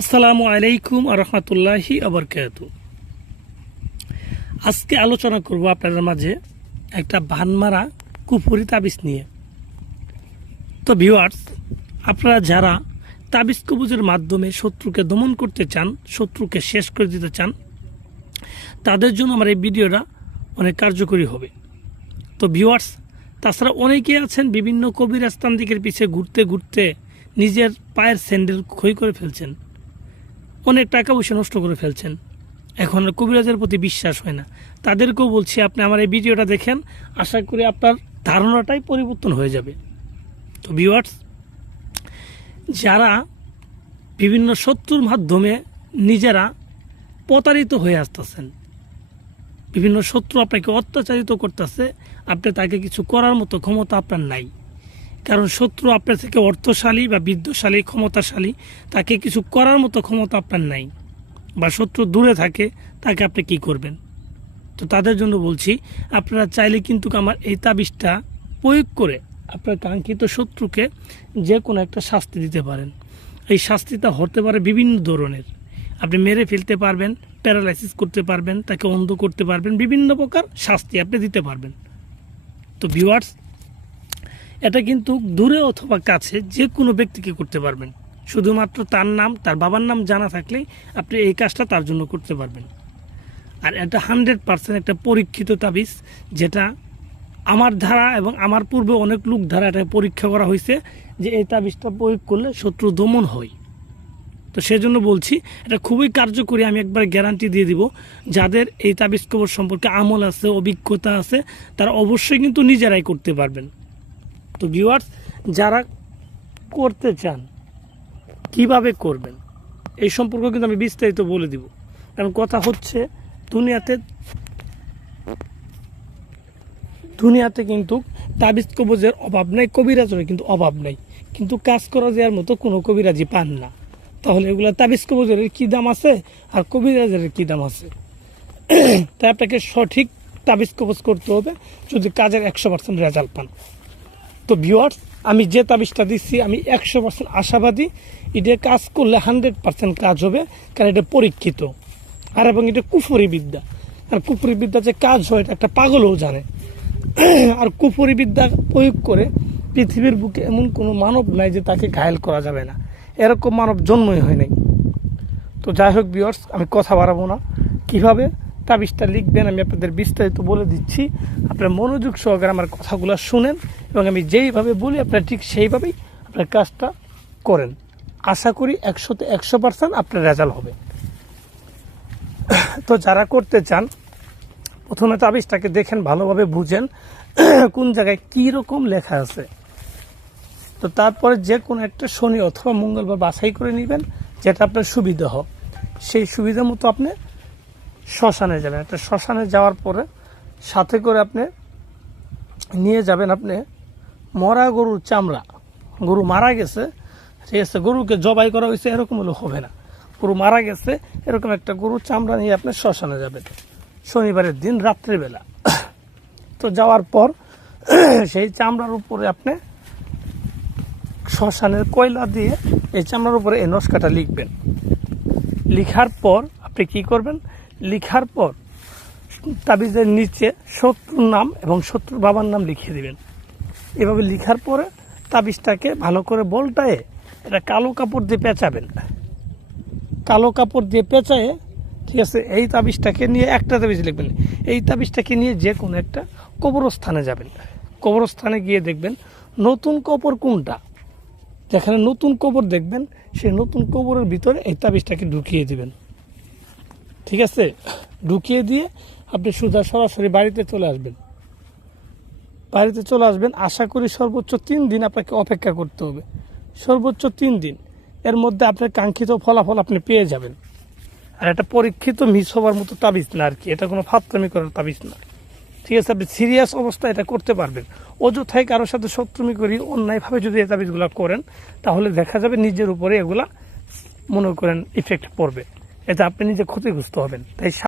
আসসালামু আলাইকুম আরহামতুল্লাহি আবরকাতু। আজকে আলোচনা করব আপনাদের মাঝে একটা ভানমারা কুফরি তাবিজ নিয়ে। তো ভিউয়ার্স, আপনারা যারা তাবিজ কবুজের মাধ্যমে শত্রুকে দমন করতে চান, শত্রুকে শেষ করে দিতে চান, তাদের জন্য আমার এই ভিডিওটা অনেক কার্যকরী হবে। তো ভিউয়ার্স, তাছাড়া অনেকেই আছেন বিভিন্ন কবিরাজ তান্ত্রিকের পিছে ঘুরতে ঘুরতে নিজের পায়ের স্যান্ডেল ক্ষয় করে ফেলছেন, অনেক টাকা পয়সা নষ্ট করে ফেলছেন, এখন আর কবিরাজের প্রতি বিশ্বাস হয় না। তাদেরকেও বলছি, আপনি আমার এই ভিডিওটা দেখেন, আশা করি আপনার ধারণাটাই পরিবর্তন হয়ে যাবে। তো ভিউয়ার্স, যারা বিভিন্ন শত্রুর মাধ্যমে নিজেরা প্রতারিত হয়ে আসতেছেন, বিভিন্ন শত্রু আপনাকে অত্যাচারিত করতেছে, আপনি তাকে কিছু করার মতো ক্ষমতা আপনার নাই। কারণ শত্রু আপনার থেকে অর্থশালী বা বিদ্যশালী, ক্ষমতাশালী, তাকে কিছু করার মতো ক্ষমতা আপনার নাই। বা শত্রু দূরে থাকে, তাকে আপনি কি করবেন? তো তাদের জন্য বলছি, আপনারা চাইলে কিন্তু আমার এই তাবিজটা প্রয়োগ করে আপনার কাঙ্ক্ষিত শত্রুকে যে কোনো একটা শাস্তি দিতে পারেন। এই শাস্তিটা হতে পারে বিভিন্ন ধরনের। আপনি মেরে ফেলতে পারবেন, প্যারালাইসিস করতে পারবেন, তাকে অন্ধ করতে পারবেন, বিভিন্ন প্রকার শাস্তি আপনি দিতে পারবেন। তো ভিউয়ার্স, এটা কিন্তু দূরে অথবা কাছে যে কোনো ব্যক্তিকে করতে পারবেন। শুধুমাত্র তার নাম, তার বাবার নাম জানা থাকলেই আপনি এই কাজটা তার জন্য করতে পারবেন। আর এটা 100% একটা পরীক্ষিত তাবিজ, যেটা আমার ধারা এবং আমার পূর্বে অনেক লোক ধারা এটা পরীক্ষা করা হয়েছে যে এই তাবিজটা প্রয়োগ করলে শত্রু দমন হয়। তো সেজন্য বলছি, এটা খুবই কার্যকরী। আমি একবার গ্যারান্টি দিয়ে দিব, যাদের এই তাবিজ কবর সম্পর্কে আমল আছে, অভিজ্ঞতা আছে, তারা অবশ্যই কিন্তু নিজেরাই করতে পারবেন। তো ভিউয়ার্স, যারা করতে চান কিভাবে করবেন এই সম্পর্কে কিন্তু আমি বিস্তারিত বলে দিব। কারণ কথা হচ্ছে, দুনিয়াতে কিন্তু তাবিজ কবজের অভাব নাই, কবিরাজের কিন্তু অভাব নাই, কিন্তু কাজ করা যাওয়ার মতো কোনো কবিরাজি পান না। তাহলে এগুলো তাবিজ কবজের কী দাম আছে আর কবিরাজের কী দাম আছে? তাই আপনাকে সঠিক তাবিজ কবজ করতে হবে যদি কাজের 100% রেজাল্ট পান। তো ভিউয়ার্স, আমি যে তাবিজটা দিচ্ছি আমি 100% আশাবাদী, এটা কাজ করলে 100% কাজ হবে, কারণ এটা পরীক্ষিত। আর এবং এটা কুফরি বিদ্যা। আর কুফরি বিদ্যা যে কাজ হয় এটা একটা পাগলও জানে। আর কুফরি বিদ্যা প্রয়োগ করে পৃথিবীর বুকে এমন কোনো মানব নাই যে তাকে ঘায়েল করা যাবে না, এরকম মানব জন্মই হয় নাই। তো যাই হোক ভিউয়ার্স, আমি কথা বাড়াবো না। কীভাবে তাবিজটা লিখবেন আমি আপনাদের বিস্তারিত বলে দিচ্ছি। আপনার মনোযোগ সহকারে আমার কথাগুলো শুনেন এবং আমি যেইভাবে বলি আপনার ঠিক সেইভাবেই আপনার কাজটা করেন। আশা করি 100তে 100% আপনার রেজাল্ট হবে। তো যারা করতে চান, প্রথমে তাবিজটাকে দেখেন, ভালোভাবে বুঝেন কোন জায়গায় কী রকম লেখা আছে। তো তারপরে যে কোনো একটা শনি অথবা মঙ্গলবার বাছাই করে নেবেন, যেটা আপনার সুবিধা হোক। সেই সুবিধা মতো আপনি শ্মশানে যাবেন। একটা শ্মশানে যাওয়ার পরে সাথে করে আপনি নিয়ে যাবেন আপনি মরা গরুর চামড়া। গরু মারা গেছে, ঠিক আছে, গরুকে জবাই করা হয়েছে এরকম হলে হবে না, গরু মারা গেছে এরকম একটা গরুর চামড়া নিয়ে আপনি শ্মশানে যাবেন শনিবারের দিন রাত্রিবেলা। তো যাওয়ার পর সেই চামড়ার উপরে আপনি শ্মশানের কয়লা দিয়ে এই চামড়ার উপরে এই নস্কাটা লিখবেন। লিখার পর আপনি কি করবেন? লিখার পর তাবিজের নিচে শত্রুর নাম এবং শত্রুর বাবার নাম লিখিয়ে দিবেন। এভাবে লিখার পরে তাবিজটাকে ভালো করে বলটায়ে এটা কালো কাপড় দিয়ে পেঁচাবেন। কালো কাপড় দিয়ে পেঁচায়ে, ঠিক আছে, এই তাবিজটাকে নিয়ে একটা তাবিজ লিখবেন। এই তাবিজটাকে নিয়ে যে কোনো একটা কবরস্থানে যাবেন। কবরস্থানে গিয়ে দেখবেন নতুন কবর কোনটা, যেখানে নতুন কবর দেখবেন সেই নতুন কবরের ভিতরে এই তাবিজটাকে ঢুকিয়ে দিবেন। ঠিক আছে, ঢুকিয়ে দিয়ে আপনি সোজা সরাসরি বাড়িতে চলে আসবেন। বাড়িতে চলে আসবেন, আশা করি সর্বোচ্চ 3 দিন আপনাকে অপেক্ষা করতে হবে। সর্বোচ্চ 3 দিন, এর মধ্যে আপনার কাঙ্ক্ষিত ফলাফল আপনি পেয়ে যাবেন। আর এটা পরীক্ষিত মিস হওয়ার মতো তাবিজ না আর কি, এটা কোনো ফাত্রামি করার তাবিজ না। ঠিক আছে, আপনি সিরিয়াস অবস্থায় এটা করতে পারবেন। অযথায় কারোর সাথে শত্রুমি করি অন্যায়ভাবে যদি এই তাবিজগুলো করেন, তাহলে দেখা যাবে নিজের উপরে এগুলা মনে করেন ইফেক্ট পড়বে, এতে আপনি নিজে ক্ষতিগ্রস্ত হবেন। তাই